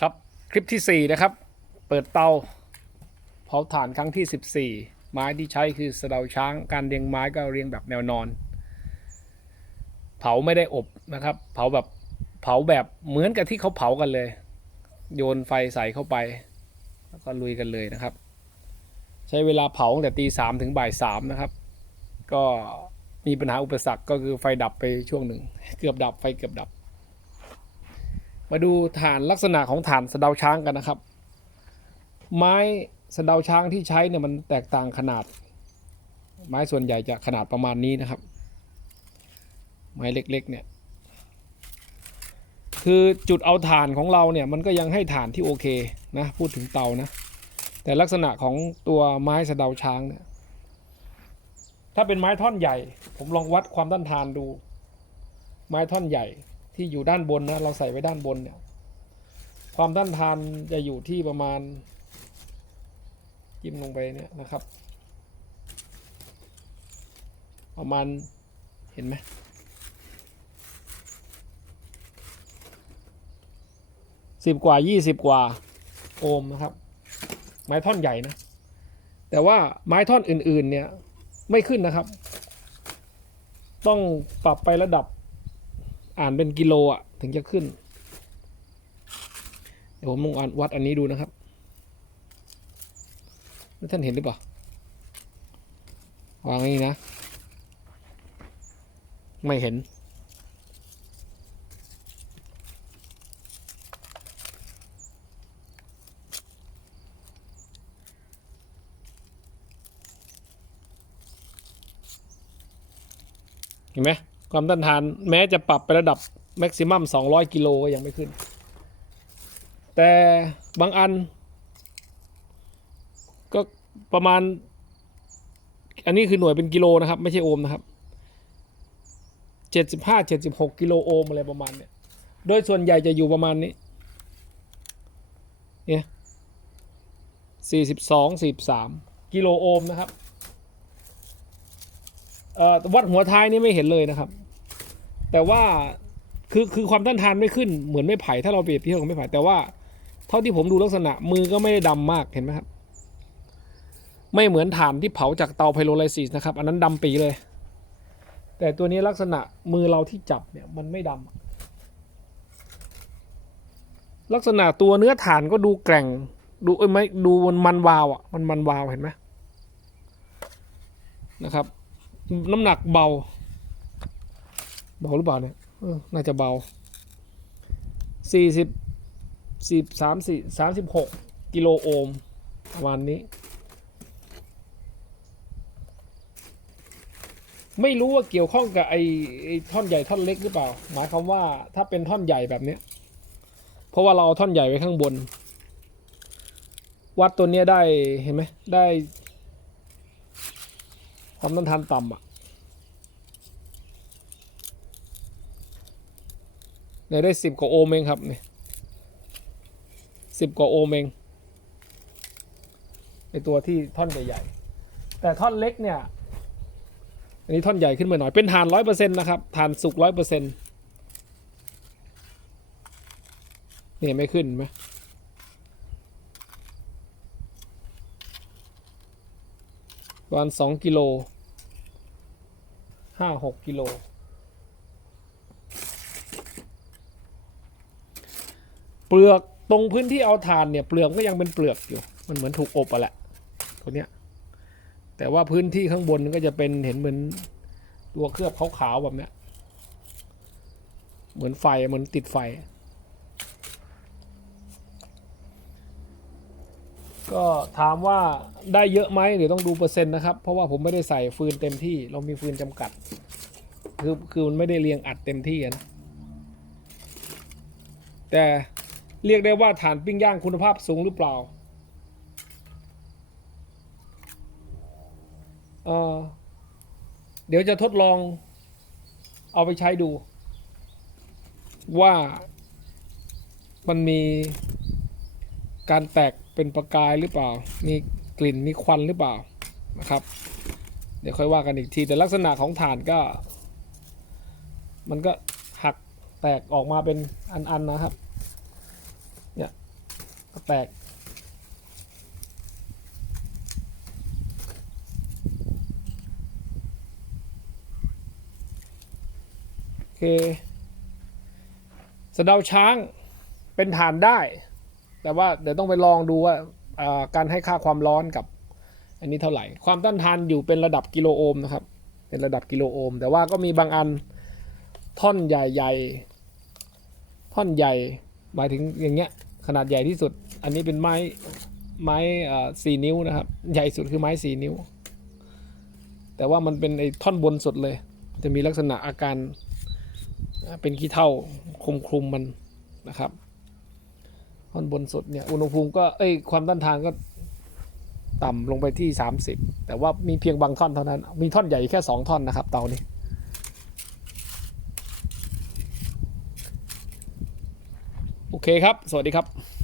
ครับคลิปที่ 4 นะครับ เปิดเตาเผาถ่านครั้งที่ 14 ไม้ที่ใช้คือสะเดาช้างการเรียงไม้ก็เรียงแบบแนวนอน เผาไม่ได้อบนะครับ เผาแบบเผาแบบเหมือนกับที่เขาเผากันเลย โยนไฟใส่เข้าไป แล้วก็ลุยกันเลยนะครับ ใช้เวลาเผาตั้งแต่ตีสามถึงบ่ายสามนะครับ ก็มีปัญหาอุปสรรคก็คือไฟดับไปช่วงหนึ่ง เกือบดับไฟเกือบดับ มาดูฐานลักษณะของฐานสะเดาช้างกันนะครับ ไม้สะเดาช้างที่ใช้เนี่ยมันแตกต่างขนาด ไม้ส่วนใหญ่จะขนาดประมาณนี้นะครับ ไม้เล็กๆเนี่ยคือจุดเอาถ่านของเราเนี่ยมันก็ยังให้ถ่านที่โอเคนะพูดถึงเตานะ แต่ลักษณะของตัวไม้สะเดาช้างเนี่ยถ้าเป็นไม้ท่อนใหญ่ ผมลองวัดความต้านทานดู ไม้ท่อนใหญ่ ที่อยู่ด้านบนนะเราใส่ไว้ด้านบนเนี่ยความต้านทานจะอยู่ที่ประมาณจิ้มลงไปเนี่ยนะครับ ประมาณเห็นไหมสิบกว่ายี่สิบกว่าโอห์มนะครับ ไม้ท่อนใหญ่นะ แต่ว่าไม้ท่อนอื่นๆเนี่ยไม่ขึ้นนะครับ ต้องปรับไประดับ อ่านเป็นกิโลอะ ถึงจะขึ้น เดี๋ยวผมลองอ่านวัดอันนี้ดูนะครับท่านเห็นหรือเปล่าวางอย่างนี้นะ ไม่เห็น เห็นไหม ความต้านทานแม้จะปรับไประดับแม็กซิมัม200 กิโลก็ยังไม่ขึ้น แต่บางอัน ก็ประมาณ อันนี้คือหน่วยเป็นกิโลนะครับ ไม่ใช่โอห์มนะครับ75 76 กิโลโอห์มอะไรประมาณเนี้ยโดยส่วนใหญ่จะอยู่ประมาณนี้ เนี่ย42 43 กิโลโอห์มนะครับ วัดหัวท้ายนี่ไม่เห็นเลยนะครับ แต่ว่าคือคือความต้านทานไม่ขึ้นเหมือนไม่ไผ่ถ้าเราเปรียบเทียบกับไม่ไผ่แต่ว่าเท่าที่ผมดูลักษณะมือก็ไม่ได้ดำมากเห็นไหมครับ ไม่เหมือนถ่านที่เผาจากเตาไพโรไลซิสนะครับ อันนั้นดำปีเลย แต่ตัวนี้ลักษณะมือเราที่จับเนี่ยมันไม่ดำลักษณะตัวเนื้อถ่านก็ดูแกร่ง ดูเอ้ยไม่ดูมันมันวาวอะมันมันวาวเห็นไหมนะครับ น้ำหนักเบา เบาหรือเปล่าเนี่ยน่าจะเบาสี่สิบสิบสามสี่สามสิบหกกิโลโอห์มประมาณนี้ ไม่รู้ว่าเกี่ยวข้องกับไอไอ้ท่อนใหญ่ท่อนเล็กหรือเปล่า หมายความว่าถ้าเป็นท่อนใหญ่แบบเนี้ย เพราะว่าเราเอาท่อนใหญ่ไว้ข้างบน วัดตัวเนี้ยได้เห็นไหมได้ ความต้านทานต่ำอะเนี่ยได้สิบกว่าโอห์มเองครับเนี่ยสิบกว่าโอห์มเองในตัวที่ท่อนใหญ่ๆแต่ท่อนเล็กเนี่ย อันนี้ท่อนใหญ่ขึ้นมาหน่อยเป็นฐานร้อยเปอร์เซ็นต์นะครับฐานสุกร้อยเปอร์เซ็นต์เนี่ยไม่ขึ้นไหม ประมาณสองกิโลห้าหกกิโล เปลือกตรงพื้นที่เอาถ่านเนี่ยเปลือกก็ยังเป็นเปลือกอยู่ มันเหมือนถูกอบอะแหละตัวเนี้ยแต่ว่าพื้นที่ข้างบนก็จะเป็นเห็นเหมือนตัวเคลือบขาวๆแบบเนี้ยเหมือนไฟเหมือนติดไฟ ก็ถามว่าได้เยอะไหมเดี๋ยวต้องดูเปอร์เซ็นต์นะครับ เพราะว่าผมไม่ได้ใส่ฟืนเต็มที่เรามีฟืนจำกัด คือคือมันไม่ได้เรียงอัดเต็มที่นะแต่เรียกได้ว่าฐานปิ้งย่างคุณภาพสูงหรือเปล่าเออเดี๋ยวจะทดลองเอาไปใช้ดู ว่ามันมี การแตกเป็นประกายหรือเปล่า มีกลิ่นมีควันหรือเปล่านะครับ เดี๋ยวค่อยว่ากันอีกที แต่ลักษณะของฐานก็ มันก็หักแตกออกมาเป็นอันๆนะครับ เนี่ยแตกโอเคสะเดาช้างเป็นฐานได้ แต่ว่าเดี๋ยวต้องไปลองดูว่าการให้ค่าความร้อนกับ อันนี้เท่าไหร่ ความต้านทานอยู่เป็นระดับกิโลโอห์มนะครับ เป็นระดับกิโลโอห์มแต่ว่าก็มีบางอันท่อนใหญ่ๆท่อนใหญ่หมายถึงอย่างเงี้ยขนาดใหญ่ที่สุด อันนี้เป็นไม้ไม้สี่นิ้วนะครับ ใหญ่สุดคือไม้สี่นิ้ว แต่ว่ามันเป็นไอ้ท่อนบนสุดเลย จะมีลักษณะอาการเป็นขี้เท่าคลุมคลุมมันนะครับ ท่อนบนสุดเนี่ยอุณหภูมิก็เอ้ยความต้านทานก็ต่ำลงไปที่ 30 แต่ว่ามีเพียงบางท่อนเท่านั้น มีท่อนใหญ่แค่ 2 ท่อนนะครับ เตานี้ โอเคครับ สวัสดีครับ